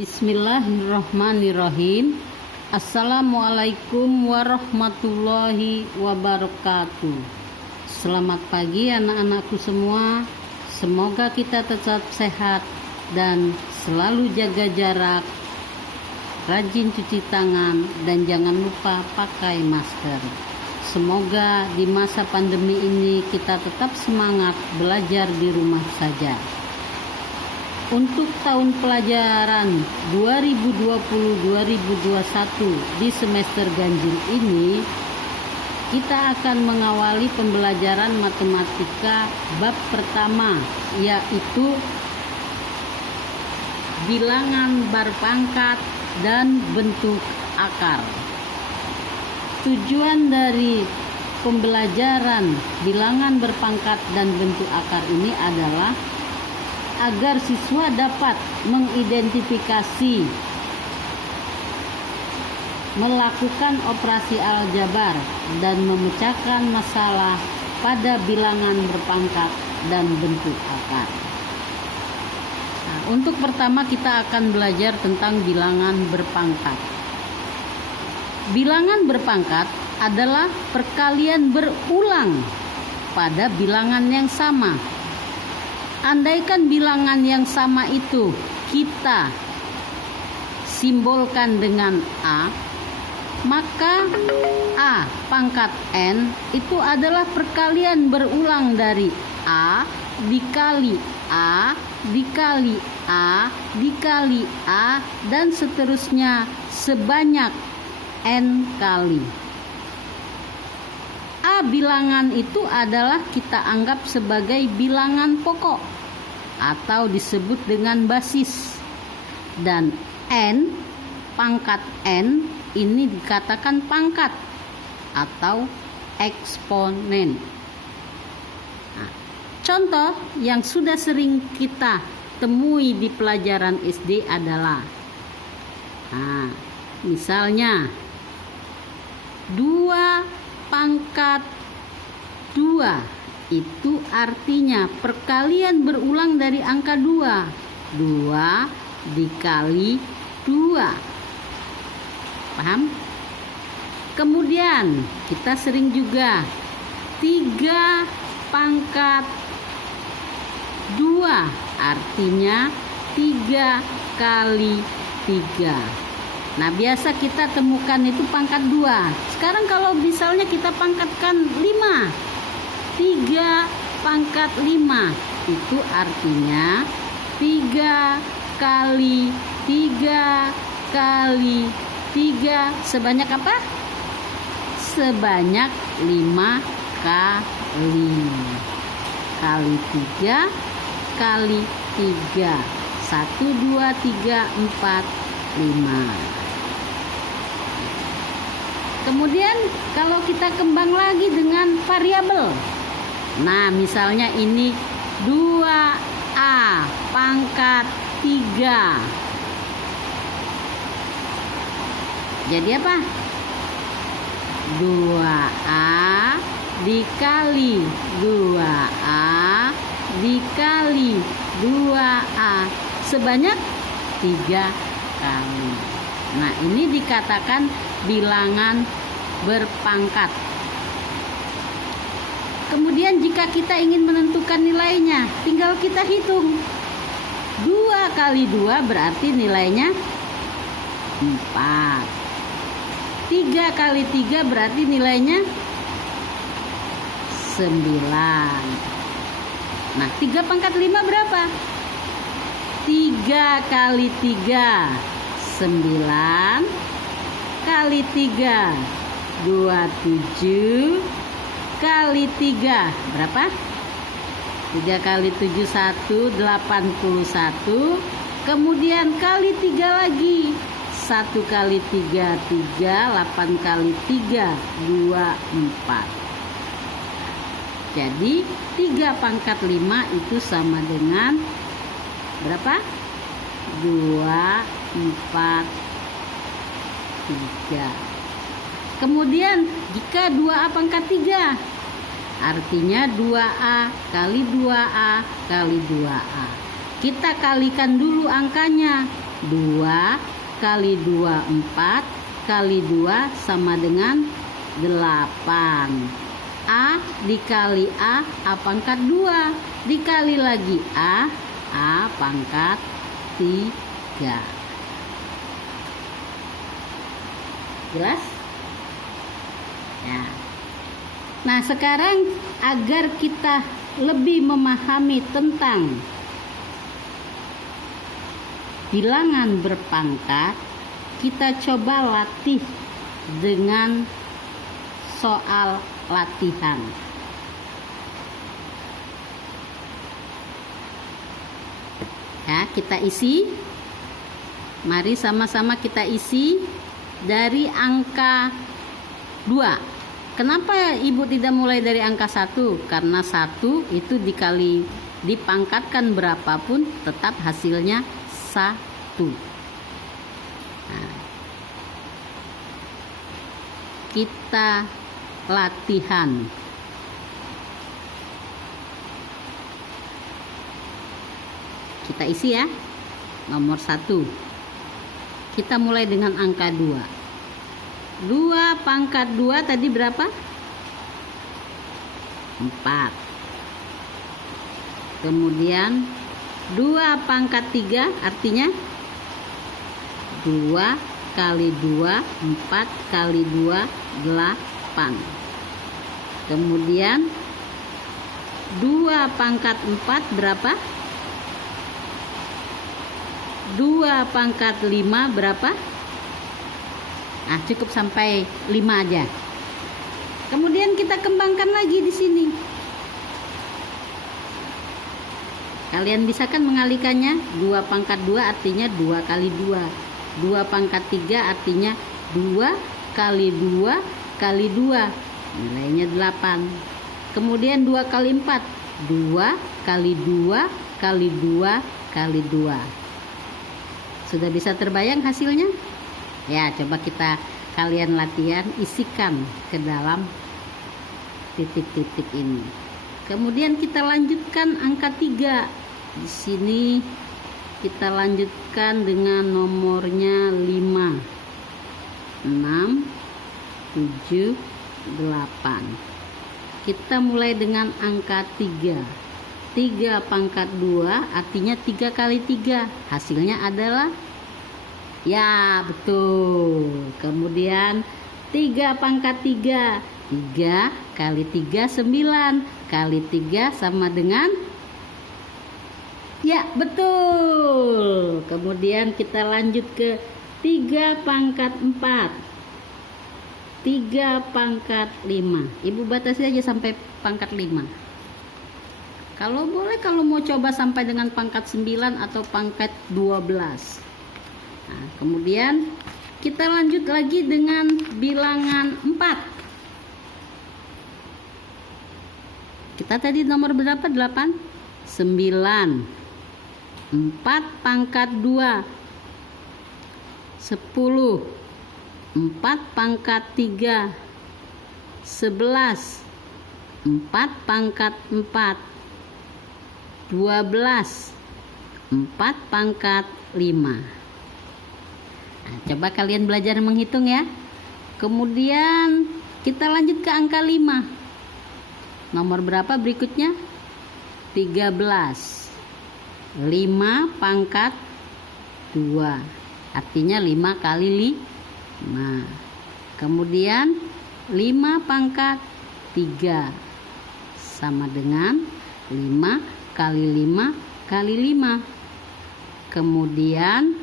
Bismillahirrahmanirrahim. Assalamualaikum warahmatullahi wabarakatuh. Selamat pagi anak-anakku semua. Semoga kita tetap sehat dan selalu jaga jarak, rajin cuci tangan, dan jangan lupa pakai masker. Semoga di masa pandemi ini kita tetap semangat belajar di rumah saja. Untuk tahun pelajaran 2020-2021 di semester ganjil ini, kita akan mengawali pembelajaran matematika bab pertama, yaitu bilangan berpangkat dan bentuk akar. Tujuan dari pembelajaran bilangan berpangkat dan bentuk akar ini adalah agar siswa dapat mengidentifikasi, melakukan operasi aljabar, dan memecahkan masalah pada bilangan berpangkat dan bentuk akar. Nah, untuk pertama kita akan belajar tentang bilangan berpangkat. Bilangan berpangkat adalah perkalian berulang pada bilangan yang sama. Andaikan bilangan yang sama itu kita simbolkan dengan A, maka A pangkat N itu adalah perkalian berulang dari A dikali A dikali A dikali A dan seterusnya sebanyak N kali. A bilangan itu adalah kita anggap sebagai bilangan pokok atau disebut dengan basis, dan N pangkat N ini dikatakan pangkat atau eksponen. Nah, contoh yang sudah sering kita temui di pelajaran SD adalah, misalnya 2 pangkat 2 itu artinya perkalian berulang dari angka 2. 2 dikali 2. Paham? Kemudian kita sering juga 3 pangkat 2 artinya 3 kali 3. Nah, biasa kita temukan itu pangkat 2. Sekarang kalau misalnya kita pangkatkan 5, 3 pangkat 5 itu artinya 3 kali 3 kali 3 sebanyak apa? Sebanyak 5 kali. Kali 3 kali 3. 1, 2, 3, 4, 5. Kemudian kalau kita kembang lagi dengan variabel. Nah, misalnya ini 2A pangkat 3. Jadi apa? 2A dikali 2A dikali 2A sebanyak 3 kali. Nah, ini dikatakan bilangan berpangkat. Kemudian jika kita ingin menentukan nilainya, tinggal kita hitung. 2 kali 2 berarti nilainya 4. 3 kali 3 berarti nilainya 9. Nah, 3 pangkat 5 berapa? 3 kali 3 9 kali 3 27 kali 3 berapa? 3 kali 7 1 81. Kemudian kali 3 lagi. 1 kali 3 3, 8 kali 3 24. Jadi 3 pangkat 5 itu sama dengan berapa? 2, 4, 3. Kemudian jika 2A pangkat 3 artinya 2A kali 2A kali 2A. Kita kalikan dulu angkanya. 2 kali 2 4 kali 2 sama dengan 8. A dikali A pangkat 2, dikali lagi A pangkat 3. Jelas? Ya. Nah, sekarang agar kita lebih memahami tentang bilangan berpangkat, kita coba latih dengan soal latihan. Ya, kita isi. Mari sama-sama kita isi dari angka 2. Kenapa Ibu tidak mulai dari angka 1? Karena 1 itu dipangkatkan berapapun tetap hasilnya 1. Nah, kita latihan. Kita isi ya. Nomor 1. Kita mulai dengan angka 2. 2 pangkat 2 tadi berapa? 4. Kemudian 2 pangkat 3 artinya 2 kali 2 4 kali 2 8. Kemudian 2 pangkat 4 berapa? 2 pangkat 5 berapa? Nah, cukup sampai 5 aja. Kemudian kita kembangkan lagi di sini. Kalian bisa kan mengalikannya? 2 pangkat 2 artinya 2 kali 2. 2 pangkat 3 artinya 2 kali 2 kali 2. Nilainya 8. Kemudian 2 kali 4. 2 kali 2 kali 2 kali 2. Sudah bisa terbayang hasilnya? Ya, coba kalian latihan, isikan ke dalam titik-titik ini. Kemudian kita lanjutkan angka 3. Di sini kita lanjutkan dengan nomornya 5. 6 7 8. Kita mulai dengan angka 3. 3 pangkat 2 artinya 3 kali 3. Hasilnya adalah, ya betul. Kemudian 3 pangkat 3. 3 kali 3 9. Kali 3 sama dengan, ya betul. Kemudian kita lanjut ke 3 pangkat 4. 3 pangkat 5. Ibu batasi aja sampai pangkat 5. Kalau boleh, kalau mau coba sampai dengan pangkat 9 atau pangkat 12. Nah, kemudian kita lanjut lagi dengan bilangan 4. Kita tadi nomor berapa? 8? 9. 4 pangkat 2. 10. 4 pangkat 3. 11. 4 pangkat 4. 12. 4 pangkat 5. Nah, coba kalian belajar menghitung ya. Kemudian kita lanjut ke angka 5. Nomor berapa berikutnya? 13. 5 pangkat 2. Artinya 5 kali 5. Kemudian 5 pangkat 3 sama dengan 5 kali 5 kali 5. Kemudian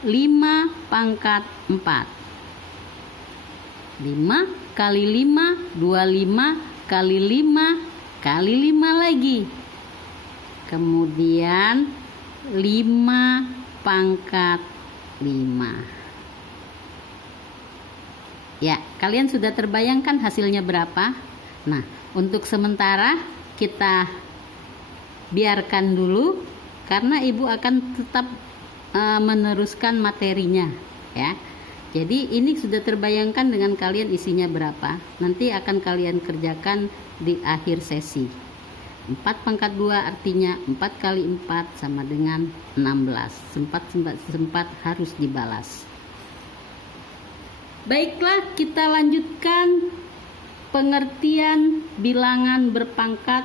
5 pangkat 4. 5 kali 5 25 kali 5 kali 5 lagi. Kemudian 5 pangkat 5. Ya, kalian sudah terbayangkan hasilnya berapa? Nah, untuk sementara kita biarkan dulu karena Ibu akan tetap meneruskan materinya ya. Jadi ini sudah terbayangkan dengan kalian isinya berapa. Nanti akan kalian kerjakan di akhir sesi. 4 pangkat 2 artinya 4 kali 4 sama dengan 16. Sempat harus dibalas. Baiklah, kita lanjutkan pengertian bilangan berpangkat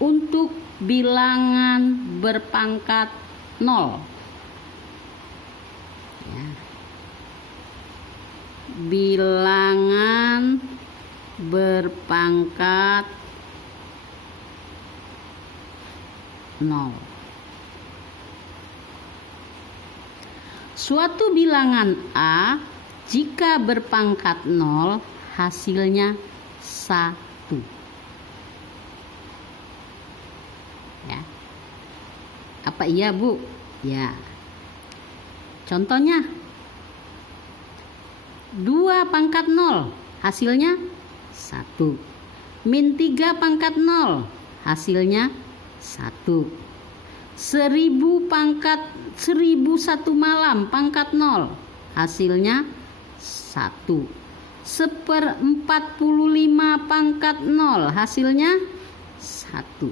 untuk bilangan berpangkat 0. Ya. Bilangan berpangkat 0. Suatu bilangan A jika berpangkat 0 hasilnya 1. Ya. Apa iya, Bu? Ya. Contohnya 2 pangkat 0 hasilnya 1. Min 3 pangkat 0 hasilnya 1. 1001 malam pangkat 0 hasilnya 1. 1/45 pangkat 0 hasilnya 1.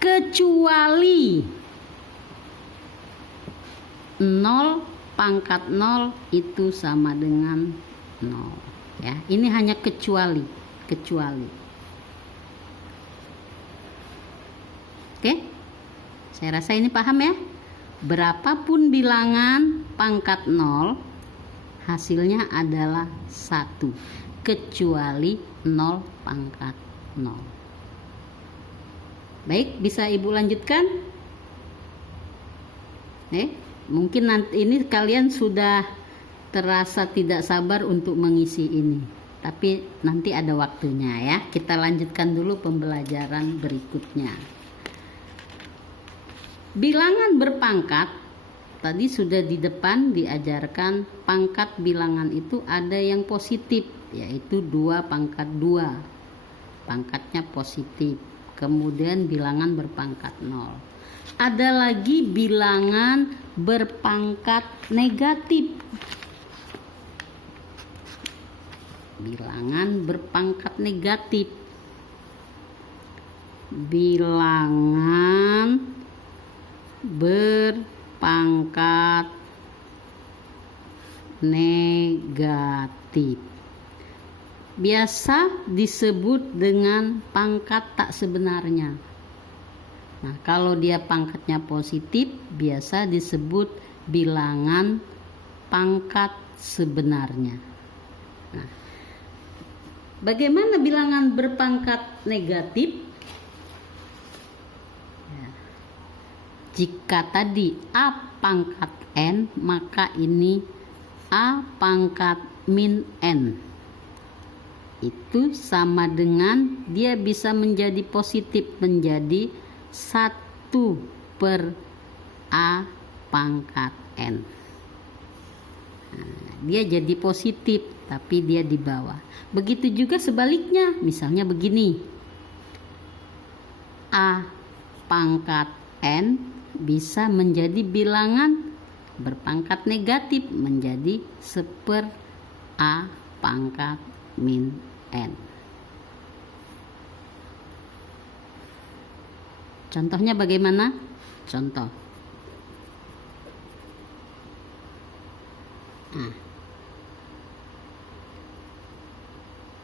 Kecuali 0 pangkat 0 itu sama dengan 0. Ya, ini hanya kecuali. Oke? Saya rasa ini paham ya? Berapapun bilangan pangkat 0 hasilnya adalah 1 kecuali 0 pangkat 0. Baik, bisa Ibu lanjutkan? Mungkin nanti ini kalian sudah terasa tidak sabar untuk mengisi ini, tapi nanti ada waktunya ya. Kita lanjutkan dulu pembelajaran berikutnya. Bilangan berpangkat tadi sudah di depan diajarkan pangkat bilangan itu ada yang positif, yaitu 2 pangkat 2. Pangkatnya positif. Kemudian bilangan berpangkat 0. Ada lagi bilangan berpangkat negatif. Bilangan berpangkat negatif. Bilangan berpangkat negatif biasa disebut dengan pangkat tak sebenarnya. Nah, kalau dia pangkatnya positif biasa disebut bilangan pangkat sebenarnya. Nah, bagaimana bilangan berpangkat negatif? Jika tadi A pangkat N, maka ini A pangkat min N. Itu sama dengan dia bisa menjadi positif, menjadi 1/A pangkat N. Nah, dia jadi positif, tapi dia di bawah. Begitu juga sebaliknya, misalnya begini. A pangkat N bisa menjadi bilangan berpangkat negatif, menjadi 1/A pangkat min N. Contohnya bagaimana? Contoh. Nah,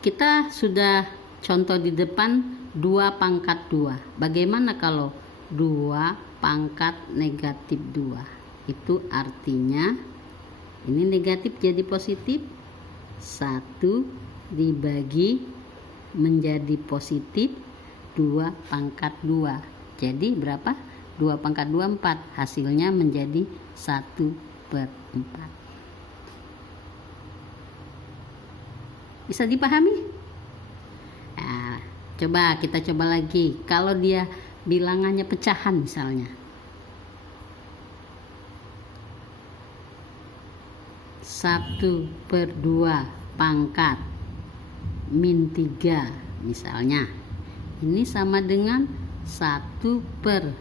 kita sudah contoh di depan 2 pangkat 2. Bagaimana kalau 2 pangkat negatif 2? Itu artinya ini negatif jadi positif. 1 dibagi menjadi positif 2 pangkat 2. Jadi berapa? 2 pangkat 2 4. Hasilnya menjadi 1/4. Bisa dipahami? Nah, kita coba lagi. Kalau dia bilangannya pecahan misalnya. 1/2 pangkat min 3 misalnya. Ini sama dengan 1/2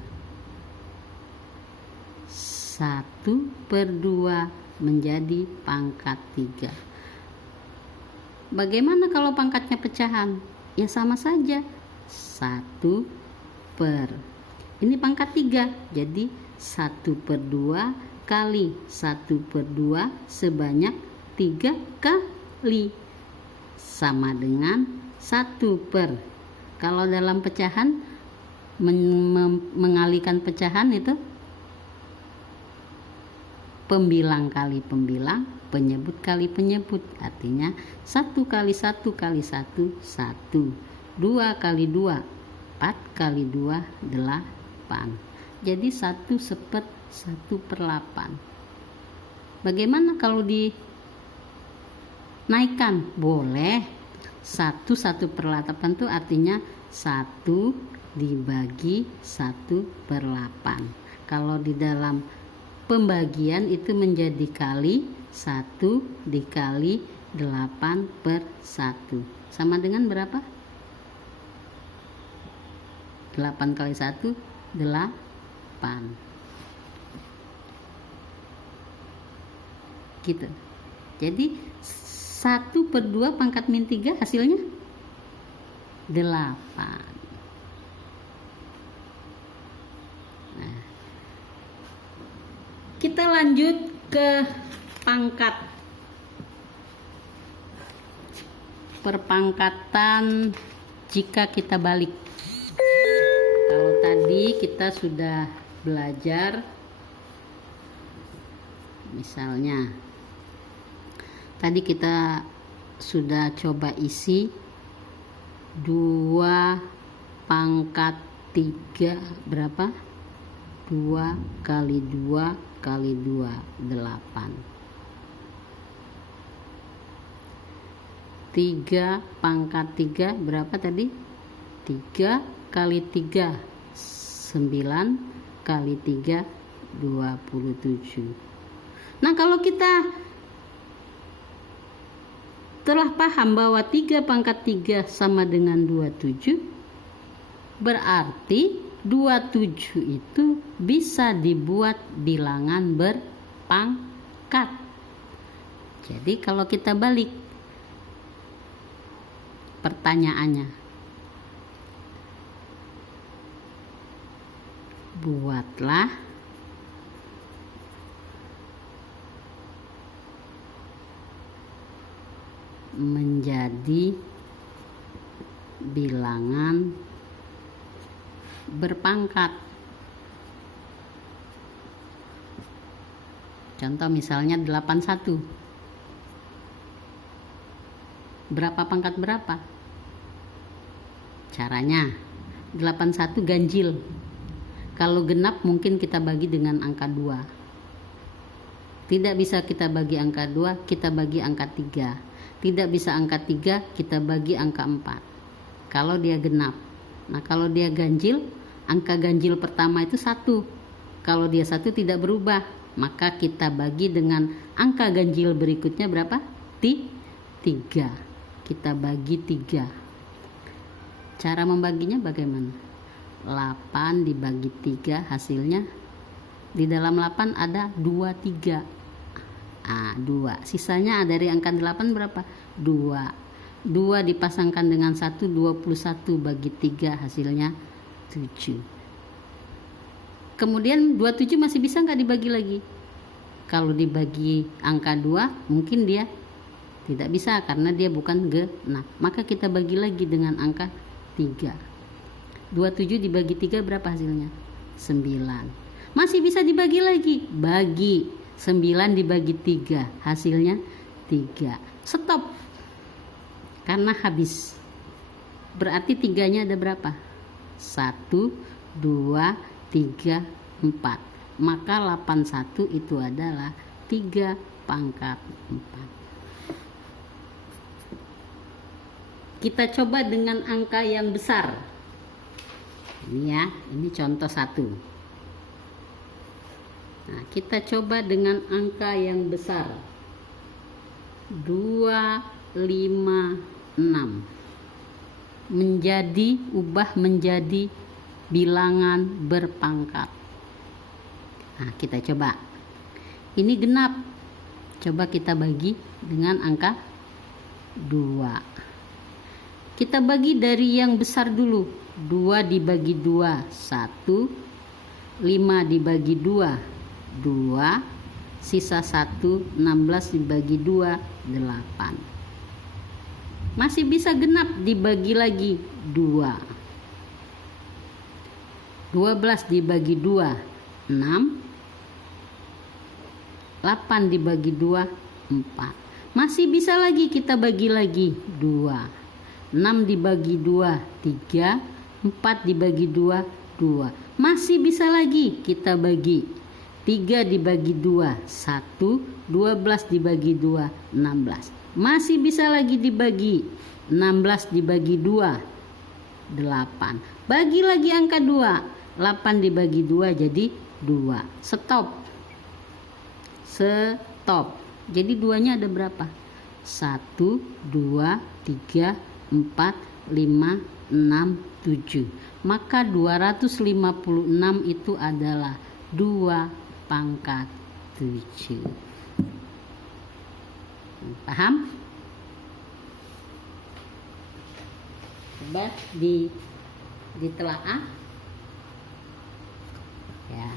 menjadi pangkat 3. Bagaimana kalau pangkatnya pecahan? Ya sama saja. 1 per. Ini pangkat 3, jadi 1/2 kali 1/2 sebanyak 3 kali, sama dengan 1 per. Kalau dalam pecahan, mengalihkan pecahan itu pembilang kali pembilang, penyebut kali penyebut. Artinya 1 kali 1 kali 1, 1. 2 kali 2, 4 kali 2, 8. Jadi 1/1/8. Bagaimana kalau dinaikkan? Boleh. 1/1/8 itu artinya 1 dibagi 1/8. Kalau di dalam pembagian itu menjadi kali, 1 dikali 8/1 sama dengan berapa? 8 kali 1, 8. Gitu. Jadi 1/2 pangkat min 3 hasilnya 8. Nah, kita lanjut ke pangkat. Perpangkatan jika kita balik. Kalau tadi kita sudah belajar, misalnya tadi kita sudah coba isi 2 pangkat 3 berapa? 2 kali 2 kali 2, 8. 3 pangkat 3 berapa tadi? 3 kali 3, 9 kali 3, 27. Nah, kalau kita telah paham bahwa 3 pangkat 3 sama dengan 27, berarti 27 itu bisa dibuat bilangan berpangkat. Jadi kalau kita balik pertanyaannya, buatlah menjadi bilangan berpangkat. Contoh misalnya 81. Berapa pangkat berapa? Caranya 81 ganjil. Kalau genap mungkin kita bagi dengan angka 2. Tidak bisa kita bagi angka 2, kita bagi angka 3. Tidak bisa angka 3, kita bagi angka 4. Kalau dia genap. Nah, kalau dia ganjil, angka ganjil pertama itu 1. Kalau dia 1 tidak berubah, maka kita bagi dengan angka ganjil berikutnya berapa? 3. Kita bagi 3. Cara membaginya bagaimana? 8 dibagi 3 hasilnya, di dalam 8 ada 23. 2. Sisanya dari angka 8 berapa? 2. 2 dipasangkan dengan 1, 21 bagi 3 hasilnya 7. Kemudian 27 masih bisa nggak dibagi lagi? Kalau dibagi angka 2 mungkin dia tidak bisa karena dia bukan genap. Maka kita bagi lagi dengan angka 3. 27 dibagi 3 berapa hasilnya? 9. Masih bisa dibagi lagi? Bagi. 9 dibagi 3 hasilnya 3. Stop. Karena habis. Berarti 3-nya ada berapa? 1, 2, 3, 4. Maka 81 itu adalah 3 pangkat 4. Kita coba dengan angka yang besar. Ini ya, ini contoh 1. Nah, kita coba dengan angka yang besar. 256 ubah menjadi bilangan berpangkat. Nah, kita coba. Ini genap. Coba kita bagi dengan angka 2. Kita bagi dari yang besar dulu. 2 dibagi 2 1, 5 dibagi 2 2, sisa 1, 16 dibagi 2 8. Masih bisa genap dibagi lagi 2. 12 dibagi 2 6, 8 dibagi 2 4. Masih bisa lagi kita bagi lagi 2. 6 dibagi 2 3, 4 dibagi 2 2. Masih bisa lagi kita bagi 3 dibagi 2 1, 12 dibagi 2 16. Masih bisa lagi dibagi 16 dibagi 2 8. Bagi lagi angka 2, 8 dibagi 2 jadi 2. Stop. Jadi 2-nya ada berapa? 1, 2, 3, 4, 5, 6, 7. Maka 256 itu adalah 2 pangkat 7. Paham? Coba ditelaah. Ya.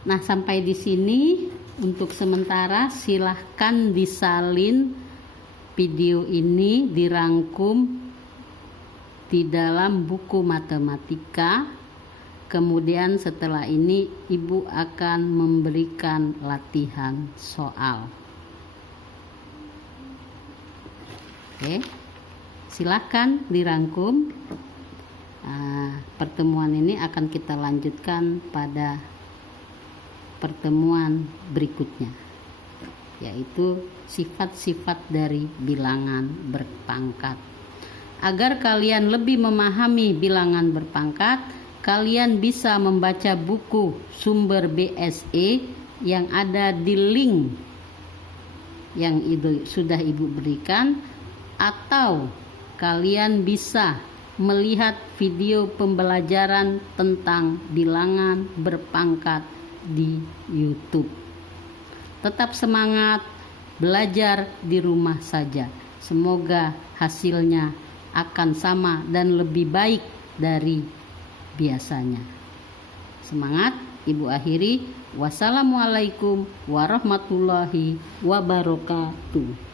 Nah, sampai di sini untuk sementara silahkan disalin video ini, dirangkum di dalam buku matematika. Kemudian setelah ini Ibu akan memberikan latihan soal. Oke, silahkan dirangkum. Pertemuan ini akan kita lanjutkan pada pertemuan berikutnya, yaitu sifat-sifat dari bilangan berpangkat. Agar kalian lebih memahami bilangan berpangkat, kalian bisa membaca buku sumber BSE yang ada di link yang sudah Ibu berikan, atau kalian bisa melihat video pembelajaran tentang bilangan berpangkat di YouTube. Tetap semangat, belajar di rumah saja. Semoga hasilnya akan sama dan lebih baik dari biasanya. Semangat, Ibu akhiri. Wassalamualaikum warahmatullahi wabarakatuh.